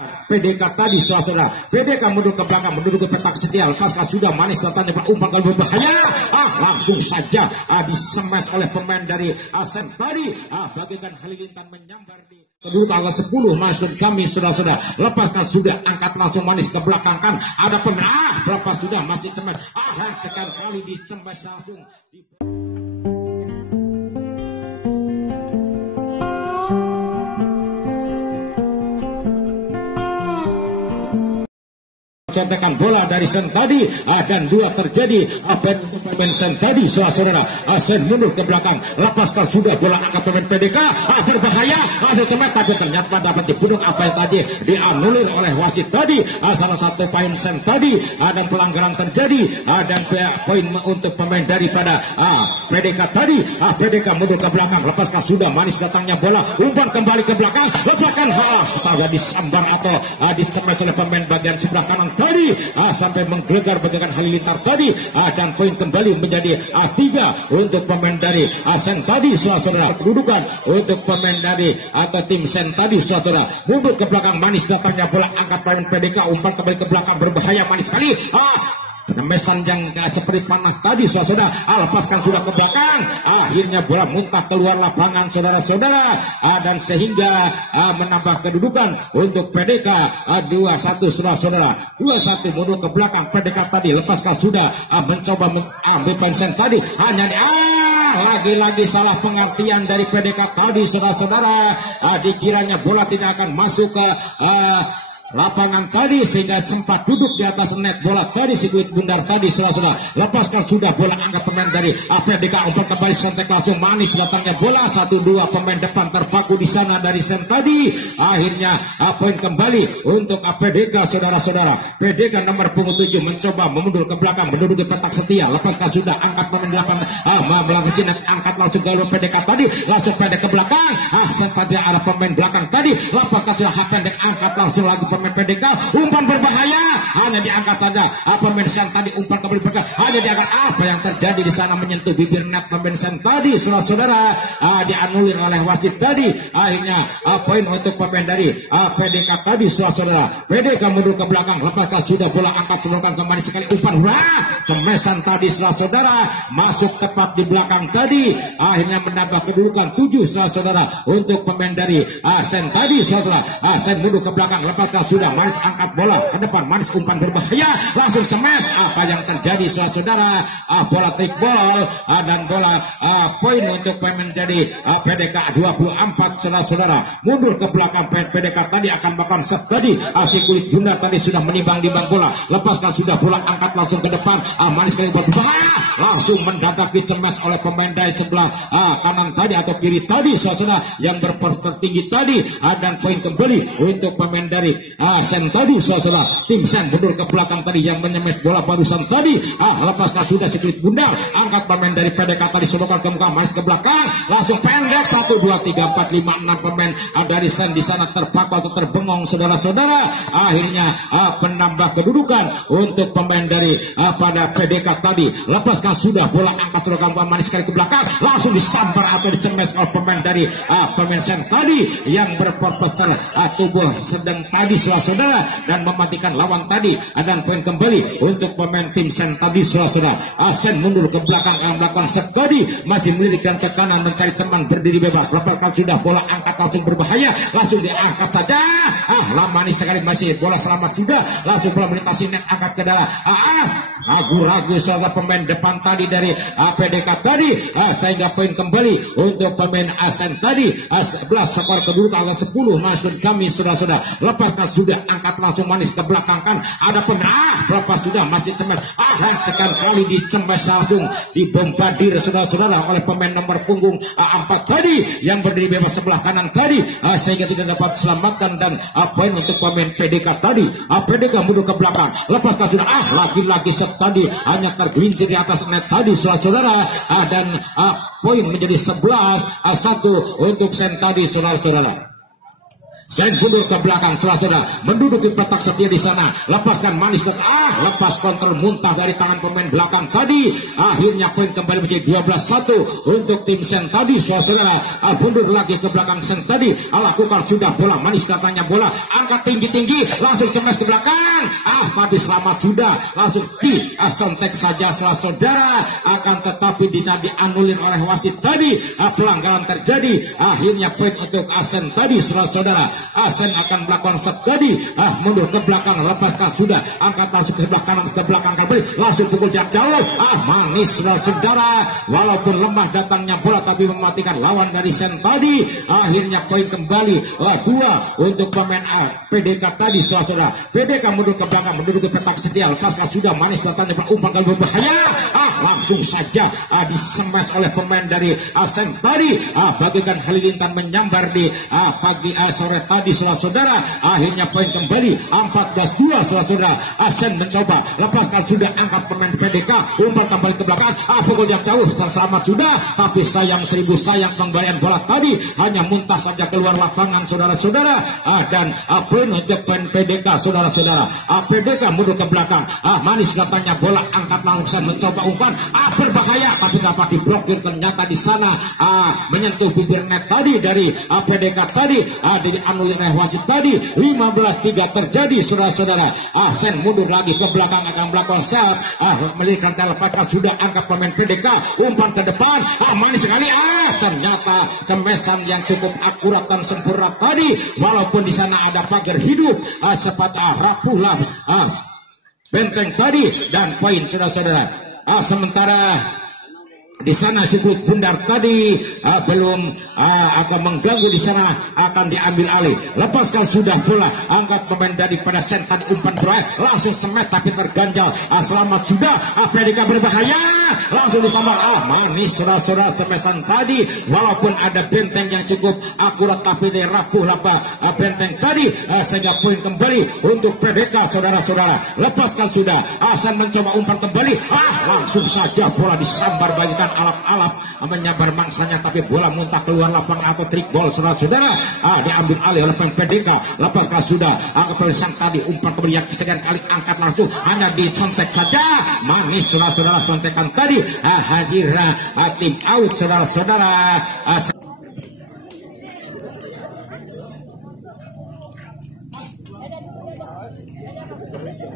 PDK tadi saudara, PDK mundur ke belakang, menduduki petak setia, lepaskan sudah manis datangnya Pak umpan kalau berbahaya, langsung saja disemes oleh pemain dari Sen tadi, bagaikan halilintar menyambar di kedua tanggal 10 masuk kami saudara-saudara, lepaskan sudah, angkat langsung manis ke belakang kan, ada pemain, berapa sudah masih semes, sekali disemes langsung contekan bola dari Sen tadi, dan dua terjadi pemain Sen tadi saudara, Sen mundur ke belakang, lepaskan sudah bola angkat pemain PDK, berbahaya, ada cemat tapi ternyata dapat dibunuh apa yang tadi dianulir oleh wasit tadi, salah satu poin Sen tadi, dan pelanggaran terjadi, dan poin untuk pemain daripada PDK tadi, PDK mundur ke belakang, lepaskan sudah manis datangnya bola, umpan kembali ke belakang, lepaskan setelah disambar atau dicemas oleh pemain bagian sebelah kanan tadi, sampai menggelegar bagaikan halilintar tadi, dan poin kembali menjadi 3 untuk pemain dari Sen tadi saudara, kedudukan untuk pemain dari atau tim Sen tadi saudara, mundur ke belakang manis datangnya bola, angkat pemain PDK, umpan kembali ke belakang berbahaya manis sekali, penemesan yang seperti panah tadi saudara, lepaskan sudah ke belakang, akhirnya bola muntah keluar lapangan saudara-saudara, dan sehingga menambah kedudukan untuk PDK 2-1 saudara-saudara, 2-1 mundur ke belakang PDK tadi, lepaskan sudah, mencoba mengambil pensen tadi, hanya lagi-lagi salah pengertian dari PDK tadi saudara-saudara, dikiranya bola tidak akan masuk ke lapangan tadi sehingga sempat duduk di atas net bola tadi si Duit Bundar tadi saudara-saudara, lepaskan sudah bola angkat pemain dari PDK, umpan kembali sontek langsung manis datangnya bola, 1-2 pemain depan terpaku di sana dari Sen tadi, akhirnya poin kembali untuk PDK saudara-saudara, PDK nomor punggung 7 mencoba memundur ke belakang, menduduki petak setia, lepaskan sudah angkat pemain 8 melangkah sini, angkat langsung ke PDK tadi, langsung pendek ke belakang, Sen tadi ada pemain belakang tadi, lepaskan sudah pendek, angkat langsung lagi pemain PDK, umpan berbahaya, hanya diangkat saja pemain Sen tadi, umpan kembali bergerak, hanya diangkat, apa yang terjadi di sana menyentuh bibir net pemain Sen tadi saudara-saudara, dianulir oleh wasit tadi, akhirnya poin untuk pemain dari PDK tadi saudara-saudara, PDK mundur ke belakang, lepaskan sudah bola angkat sebelumkan kembali sekali, umpan cemesan tadi saudara-saudara, masuk tepat di belakang tadi, akhirnya menambah kedudukan 7 saudara-saudara untuk pemain dari Sen tadi saudara, Sen mundur ke belakang, lepaskan sudah manis angkat bola ke depan, manis umpan berbahaya, langsung cemes, apa yang terjadi saudara-saudara, bola take ball, dan bola poin untuk pemain jadi PDK 24 saudara-saudara, mundur ke belakang PDK tadi akan bahkan set tadi, si Kulit Bundar tadi sudah menimbang bola, lepaskan sudah bola angkat langsung ke depan, manis kali berbahaya, langsung mendadak dicemas oleh pemain dari sebelah kanan tadi atau kiri tadi saudara-saudara yang tertinggi tadi, dan poin kembali untuk pemain dari Sen tadi saudara, tim Sen mundur ke belakang tadi yang menyemes bola barusan tadi, lepaskan sudah si Kulit Bundar, angkat pemain dari PDK tadi sodokkan ke muka, manis ke belakang, langsung pendek 1, 2, 3, 4, 5, 6 pemain dari Sen di sana terpaku atau terbengong saudara-saudara, akhirnya penambah kedudukan untuk pemain dari pada PDK tadi, lepaskan sudah bola angkat sodokkan manis sekali ke belakang, langsung disambar atau dicemes oleh pemain dari pemain Sen tadi yang berpurpose tubuh sedang tadi saudara, dan mematikan lawan tadi, dan poin kembali untuk pemain tim Sen tadi saudara, Sen mundur ke belakang melakukan set tadi, masih melirikkan ke kanan mencari teman berdiri bebas, lepaskan sudah bola angkat langsung berbahaya, langsung diangkat saja, manis sekali, masih bola selamat sudah, langsung bola melintasi net, angkat ke dalam, ragu-ragu saudara pemain depan tadi dari PDK tadi, sehingga poin kembali untuk pemain Sen tadi, 11 skor kedua tanggal 10 masuk kami saudara-saudara, lepaskan sudah, angkat langsung manis ke belakang kan, ada pemain berapa sudah masih cemas, sekian kali dicemas langsung dibombardir saudara-saudara oleh pemain nomor punggung 4 tadi yang berdiri bebas sebelah kanan tadi, sehingga tidak dapat selamatkan, dan poin untuk pemain PDK tadi, PDK mundur ke belakang, lepaskan sudah, lagi-lagi set tadi hanya tergelincir di atas net tadi saudara-saudara, dan poin menjadi 11-1 untuk Sen tadi saudara-saudara. Sen mundur ke belakang, saudara menduduki petak setia di sana. Lepaskan manis lepas kontrol muntah dari tangan pemain belakang tadi. Akhirnya poin kembali menjadi 12-1 untuk tim Sen tadi, saudara. Mundur lagi ke belakang Sen tadi. Lakukan sudah bola manis, katanya bola angkat tinggi-tinggi, langsung cemas ke belakang. Tapi selamat sudah, langsung sontek saja, saudara. Akan tetapi dianulir oleh wasit tadi. Pelanggaran terjadi. Akhirnya poin untuk Sen tadi, saudara. Sen akan melakukan set tadi, mundur ke belakang, lepaskan sudah, angkat langsung ke sebelah kanan, ke belakang kembali, langsung pukul jarak jauh, manis saudara. Walaupun lemah datangnya bola tapi mematikan lawan dari Sen tadi. Akhirnya poin kembali 2 untuk pemain PDK tadi, saudara. PDK mundur ke belakang, mundur ke petak setia, lepaskan sudah, manis datangnya umpan kali berbahaya, langsung saja disemes oleh pemain dari Sen tadi. Bagikan Halilintar menyambar di pagi sore tadi, saudara. Akhirnya poin kembali 14-2, saudara. Sen mencoba lepaskan sudah, angkat pemain PDK, umpan kembali ke belakang, pukul jauh, selamat sudah, tapi sayang 1000 sayang pemberian bola tadi hanya muntah saja keluar lapangan, saudara-saudara. Dan poin untuk pemain PDK, saudara-saudara. PDK mundur ke belakang, manis katanya bola, angkat langsung mencoba umpan, berbahaya tapi dapat diblokir. Ternyata di sana menyentuh bibir net tadi dari PDK tadi. Dianulir oleh wasit tadi. 15-3 terjadi, saudara-saudara. Sen mundur lagi ke belakang, akan melakukan set, melihat telepatkan sudah, angkat pemain PDK, umpan ke depan, manis sekali, ternyata cemesan yang cukup akurat dan sempurna tadi. Walaupun di sana ada pagar hidup, sempat rapuhlah benteng tadi, dan poin, saudara-saudara. Sementara di sana si kulit bundar tadi belum akan mengganggu, di sana akan diambil alih. Lepaskan sudah bola, angkat pemain daripada Sen tadi, umpan berakhir, langsung semet tapi terganjal. Selamat sudah, PDK berbahaya, langsung disambar. Manis, saudara-saudara, cemesan tadi. Walaupun ada benteng yang cukup akurat tapi dia rapuh benteng tadi, sehingga poin kembali untuk PDK, saudara-saudara. Lepaskan sudah, Sen mencoba umpan kembali, langsung saja bola disambar, bagikan alap-alap menyabar mangsanya, tapi bola muntah keluar lapangan atau trik ball, saudara-saudara. Diambil alih oleh pemain PDK. Lepaskan sudah, kepelisang tadi, umpan kemudian sekian kali angkat langsung, hanya dicontek saja. Manis, saudara-saudara, sontekan tadi. Hadirnya tim out, saudara-saudara.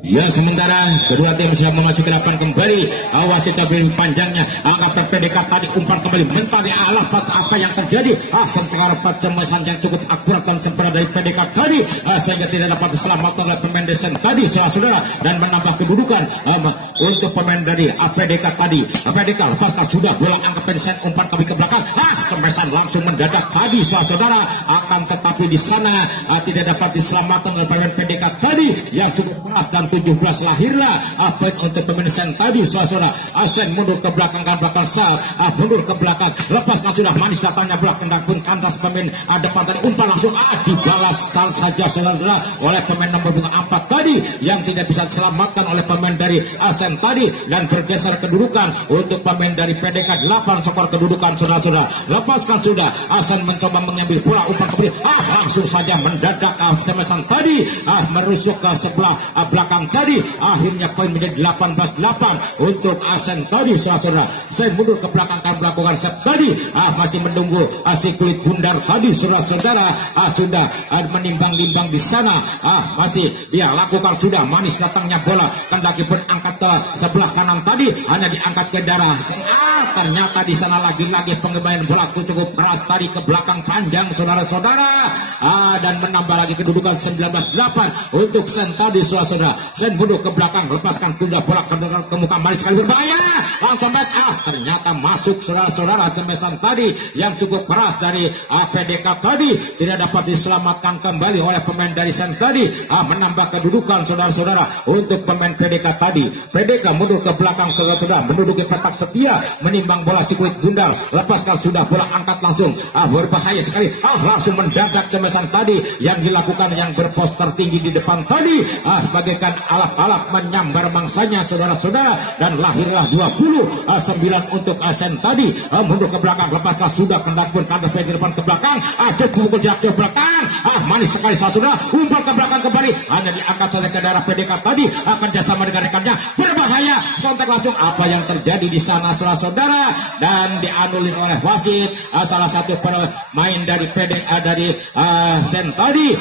Ya, sementara kedua tim sudah memasuki lapangan kembali. Wasit tabir panjangnya, angkat PDK tadi, umpan kembali mencari apa yang terjadi. Sementara cemesan yang cukup akurat dan sempurna dari PDK tadi, sehingga tidak dapat diselamatkan oleh pemain Sen tadi, saudara, dan menambah kedudukan untuk pemain dari PDK tadi. PDK lepaskan sudah bola, angkat Sen, umpan kembali ke belakang. Cemesan langsung mendadak tadi, saudara. Akan tetapi di sana tidak dapat diselamatkan oleh pemain PDK tadi yang cukup keras, dan 17 lahirlah poin untuk pemain Sen tadi, saudara. Sen mundur ke belakang, mundur ke belakang, lepaskan sudah, manis datangnya bola, tendang pun kandas pemain depan tadi, umpan langsung dibalas saja, saudara, oleh pemain nomor 4 tadi yang tidak bisa diselamatkan oleh pemain dari Sen tadi, dan bergeser kedudukan untuk pemain dari PDK 8 skor kedudukan, saudara-saudara. Lepaskan sudah, Sen mencoba mengambil bola, umpan kembali, langsung saja mendadak cemesan tadi merusuk ke sebelah belakang tadi. Akhirnya poin menjadi 18-8 untuk Sen tadi, saudara. Sen mundur ke belakang, akan melakukan set tadi, masih menunggu si kulit bundar tadi, saudara-saudara. Sudah menimbang-nimbang di sana, masih dia lakukan sudah, manis datangnya bola, kendaki pun angkat ke sebelah kanan tadi, hanya diangkat ke darah. Ternyata di sana lagi-lagi pengembalian bola cukup keras tadi ke belakang panjang, saudara-saudara, dan menambah lagi kedudukan 19-8 untuk Sen tadi, saudara. Sen mundur ke belakang, lepaskan sudah bola ke muka, manis sekali berbahaya, langsung back, ternyata masuk, saudara-saudara. Cemesan tadi yang cukup keras dari PDK tadi tidak dapat diselamatkan kembali oleh pemain dari Sen tadi, menambah kedudukan, saudara-saudara, untuk pemain PDK tadi. PDK mundur ke belakang, saudara-saudara, menduduki petak setia, menimbang bola si kulit bundar. Lepaskan sudah bola, angkat langsung, berbahaya sekali, langsung mendadak cemesan tadi yang dilakukan, yang berpos tertinggi di depan tadi bagaikan alap-alap menyambar mangsanya saudara-saudara, dan lahirlah 29 untuk Sen tadi mundur ke belakang, lepaskan sudah kendak pun kandas ke depan ke belakang, pukul jarak ke belakang, manis sekali saudara, umpan ke belakang kembali, hanya diangkat saja ke daerah PDK tadi, kerjasama dengan rekannya berbahaya, sontak langsung apa yang terjadi di sana saudara-saudara, dan dianulir oleh wasit. Salah satu pemain dari Sen tadi,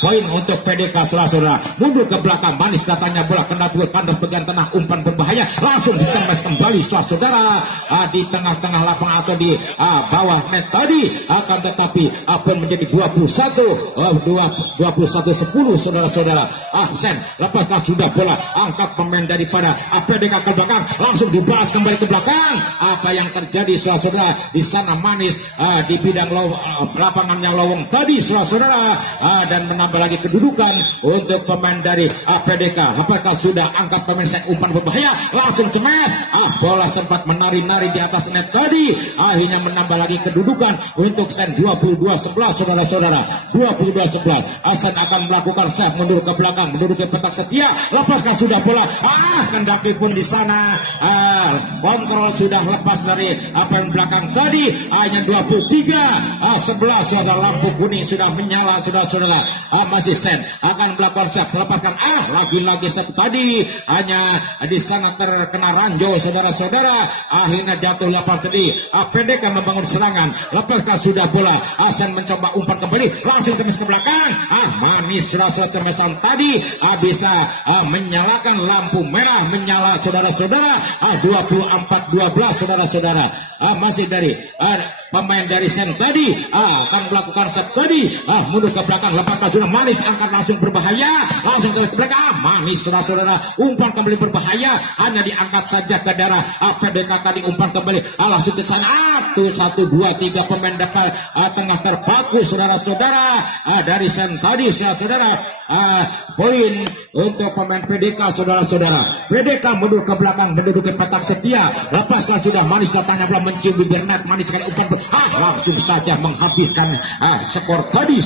poin untuk PDK saudara-saudara, mundur ke belakang, manis datangnya bola kena dua kandas bagian tengah, umpan berbahaya langsung dicemes kembali saudara-saudara di tengah-tengah lapangan atau di bawah net tadi, akan tetapi pun menjadi 21-10 saudara-saudara. Sen lepaskan sudah bola, angkat pemain daripada PDK ke belakang, langsung dibalas kembali ke belakang. Apa yang terjadi saudara-saudara di sana manis di bidang lapangannya lowong tadi saudara-saudara, dan menambah lagi kedudukan untuk pemain dari PDK. Apakah sudah angkat pemain Sen, umpan berbahaya langsung cemet, bola sempat menari-nari di atas net tadi, akhirnya menambah lagi kedudukan untuk Sen 22-11 saudara-saudara, 22-11. Sen akan melakukan save mundur ke belakang, menduduki petak setia, lepaskan sudah bola, kendaki pun di sana kontrol sudah lepas dari yang belakang tadi, hanya 23-11 saudara, lampu kuning sudah menyala saudara-saudara. Masih Sen akan melakukan save, lepaskan lagi-lagi save tadi, hanya di sana terkena ranjau saudara-saudara, akhirnya jatuh lapan sedih. PDK membangun serangan, lepaskan sudah bola, Sen mencoba umpan kembali, langsung cemes ke belakang, manis saudara-saudara, cemesan tadi bisa menyalakan lampu merah menyala saudara-saudara. 24-12 saudara-saudara, masih dari pemain dari Sen tadi akan melakukan set tadi, mundur ke belakang, lepaskan sudah manis, angkat langsung berbahaya, langsung ke belakang, manis saudara-saudara, umpan kembali berbahaya, hanya diangkat saja ke daerah PDK tadi, umpan kembali langsung ke sana. 1, 2, 3 pemain depan tengah terpaku saudara-saudara dari Sen tadi saudara-saudara. Poin untuk pemain PDK saudara-saudara. PDK mundur ke belakang, menduduki petak setia, lepaskan sudah manis, datangnya belum mencium bibir net, manis sekali umpan langsung saja menghabiskan skor tadi.